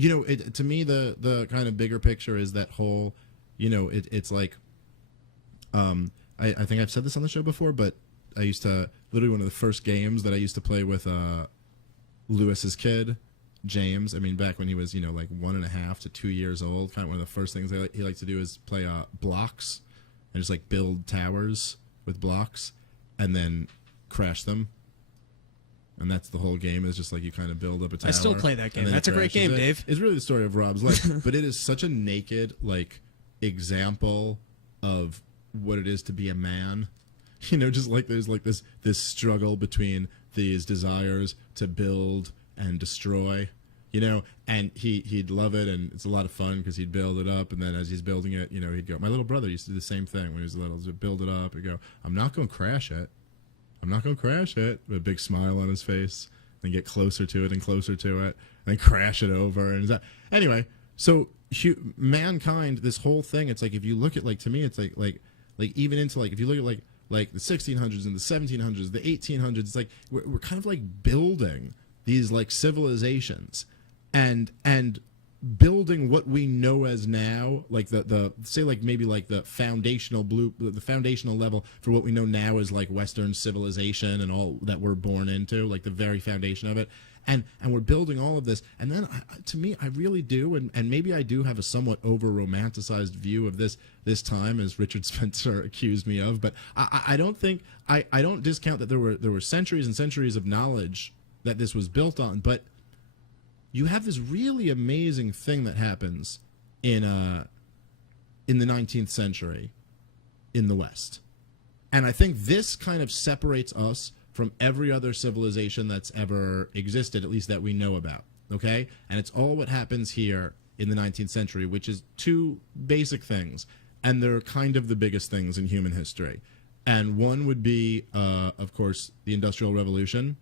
to me, the kind of bigger picture is that whole, it's like, I think I've said this on the show before, but I used to, literally one of the first games that I used to play with Lewis's kid, James. I mean, back when he was, like 1.5 to 2 years old, kind of one of the first things he likes to do is play blocks and just like build towers with blocks and then crash them. And that's the whole game, is just like you kind of build up a tower. I still play that game. That's a great game, Dave. It's really the story of Rob's life. But it is such a naked, like, example of what it is to be a man. Just like there's like this struggle between these desires to build and destroy, and he'd love it, and it's a lot of fun because he'd build it up, and then as he's building it, he'd go. My little brother used to do the same thing when he was little. He'd build it up and go, I'm not going to crash it. I'm not going to crash it, with a big smile on his face, then get closer to it and closer to it, and then crash it over. And anyway, so mankind, this whole thing, it's like, if you look at, like, to me, it's like even into, like, if you look at, like the 1600s and the 1700s, the 1800s, it's like we're kind of like building these, like, civilizations and building what we know as now, like the say, like, maybe like the foundational level for what we know now is like Western civilization and all that we're born into, like the very foundation of it, and we're building all of this. And then to me, I really do, and maybe I do have a somewhat over romanticized view of this time, as Richard Spencer accused me of, but I don't think I don't discount that there were centuries and centuries of knowledge that this was built on, but you have this really amazing thing that happens in the 19th century in the West. And I think this kind of separates us from every other civilization that's ever existed, at least that we know about, okay? And it's all what happens here in the 19th century, which is two basic things, and they're kind of the biggest things in human history. And one would be, of course, the Industrial Revolution,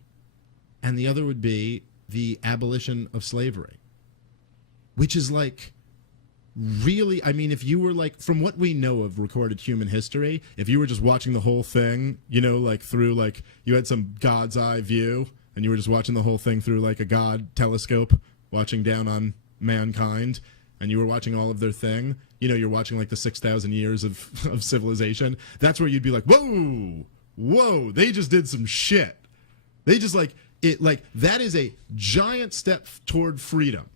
and the other would be the abolition of slavery, which is like really, I mean, if you were like, from what we know of recorded human history, if you were just watching the whole thing, like through, like, you had some God's eye view and you were just watching the whole thing through like a God telescope watching down on mankind, and you were watching all of their thing, you're watching like the 6,000 years of civilization, that's where you'd be like, whoa, they just did some shit. They just that is a giant step toward freedom.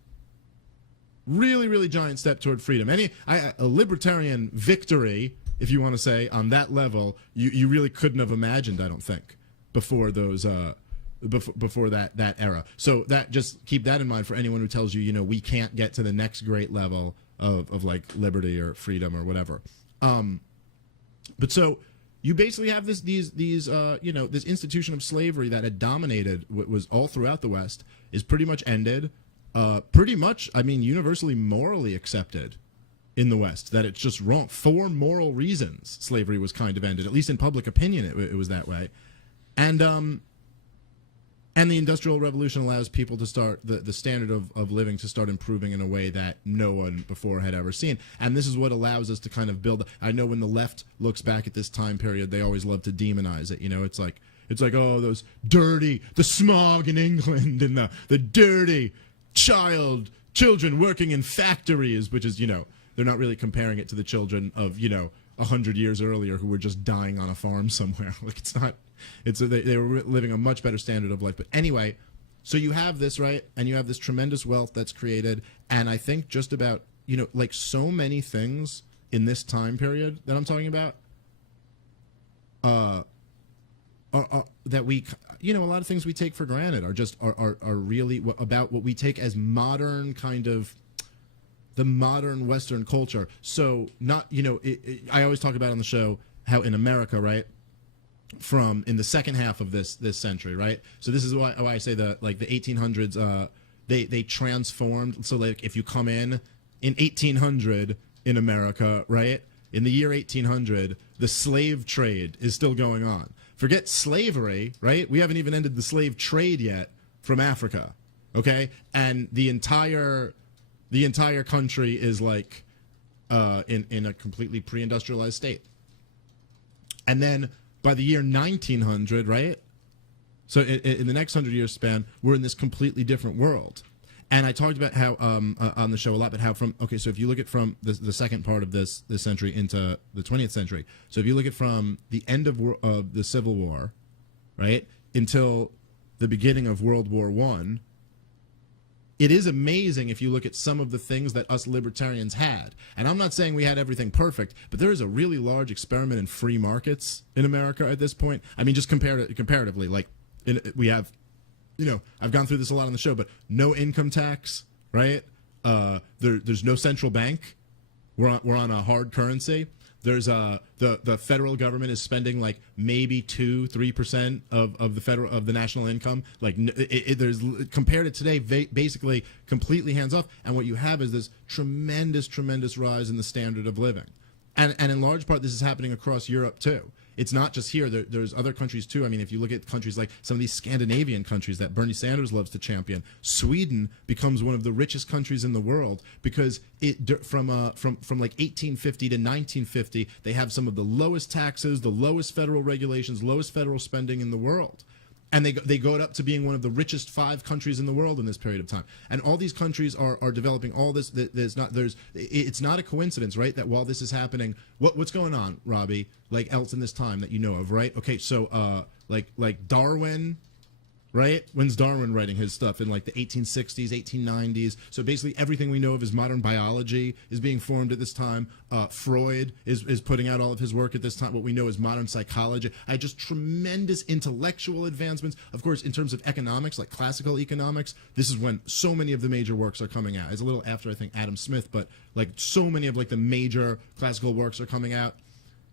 Really, really giant step toward freedom. A libertarian victory, if you want to say, on that level, you really couldn't have imagined, I don't think, before those before that era. So that, just keep that in mind for anyone who tells you, we can't get to the next great level of like liberty or freedom or whatever. But so you basically have this institution of slavery that had dominated, was all throughout the West, is pretty much ended. Pretty much, I mean, universally morally accepted in the West, that it's just wrong. For moral reasons, slavery was kind of ended. At least in public opinion, it was that way. And the Industrial Revolution allows people to start, the standard of living to start improving in a way that no one before had ever seen. And this is what allows us to kind of build. I know when the left looks back at this time period, they always love to demonize it. It's like, oh, those dirty, the smog in England, and the dirty children working in factories, which is, they're not really comparing it to the children of, 100 years earlier who were just dying on a farm somewhere. Like, it's not. They were living a much better standard of life. But anyway, so you have this, right? And you have this tremendous wealth that's created. And I think just about, like so many things in this time period that I'm talking about, that we, a lot of things we take for granted are really about what we take as modern, kind of the modern Western culture. So not, I always talk about on the show how in America, right? In the second half of this century, right? So this is why I say the 1800s, they transformed. So like if you come in 1800 in America, right? In the year 1800, the slave trade is still going on. Forget slavery, right? We haven't even ended the slave trade yet from Africa, okay? And the entire country is like in a completely pre-industrialized state. And then by the year 1900, right? So in the next 100-year span, we're in this completely different world. And I talked about how on the show a lot, but how from so if you look at from the second part of this century into the 20th century, so if you look at from the end of the Civil War, right, until the beginning of World War I, it is amazing if you look at some of the things that us libertarians had. And I'm not saying we had everything perfect, but there is a really large experiment in free markets in America at this point. I mean, just comparatively, like we have. I've gone through this a lot on the show, but no income tax, right? There's no central bank. We're on a hard currency. There's the federal government is spending like maybe 2-3% of the national income. Like there's compared to today, basically completely hands off. And what you have is this tremendous rise in the standard of living, and in large part this is happening across Europe too. It's not just here. There's other countries too. I mean, if you look at countries like some of these Scandinavian countries that Bernie Sanders loves to champion, Sweden becomes one of the richest countries in the world because from like 1850 to 1950, they have some of the lowest taxes, the lowest federal regulations, lowest federal spending in the world. And they go up to being one of the richest 5 countries in the world in this period of time. And all these countries are developing all this. It's not a coincidence, right? That while this is happening, what's going on, Robbie? Like else in this time that you know of, right? Okay, so like Darwin, right? When's Darwin writing his stuff? In like the 1860s, 1890s. So basically everything we know of as modern biology is being formed at this time. Freud is putting out all of his work at this time. What we know is modern psychology. Just tremendous intellectual advancements. Of course, in terms of economics, like classical economics, this is when so many of the major works are coming out. It's a little after, I think, Adam Smith, but like so many of like the major classical works are coming out.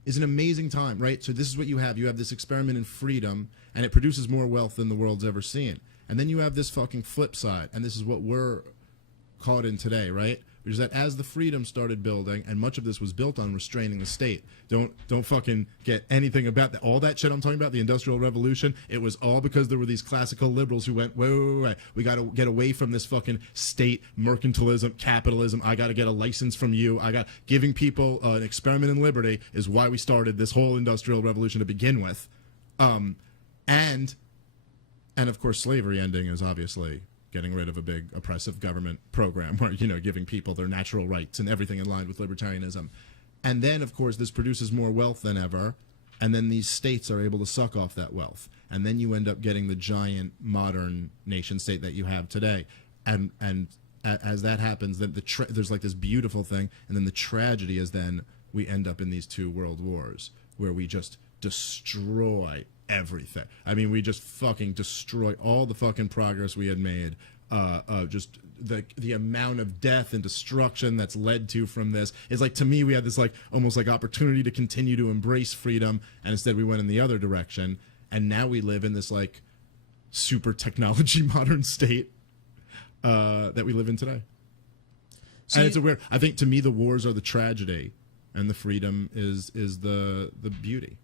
Is an amazing time, right? So this is what you have. You have this experiment in freedom, and it produces more wealth than the world's ever seen. And then you have this fucking flip side, and this is what we're caught in today, right? Which is that as the freedom started building, and much of this was built on restraining the state. Don't fucking get anything about that. All that shit I'm talking about, the Industrial Revolution, it was all because there were these classical liberals who went, wait. We got to get away from this fucking state mercantilism, capitalism. I got to get a license from you. Giving people an experiment in liberty is why we started this whole Industrial Revolution to begin with. And of course, slavery ending is obviously getting rid of a big oppressive government program where, giving people their natural rights and everything in line with libertarianism. And then, of course, this produces more wealth than ever. And then these states are able to suck off that wealth. And then you end up getting the giant modern nation state that you have today. And as that happens, then there's like this beautiful thing. And then the tragedy is then we end up in these 2 world wars where we just destroy everything. I mean, we just fucking destroy all the fucking progress we had made. Just the amount of death and destruction that's led to from this is like, to me, we had this like almost like opportunity to continue to embrace freedom, and instead we went in the other direction, and now we live in this like super modern state that we live in today. And it's a weird. I think to me the wars are the tragedy, and the freedom is the beauty.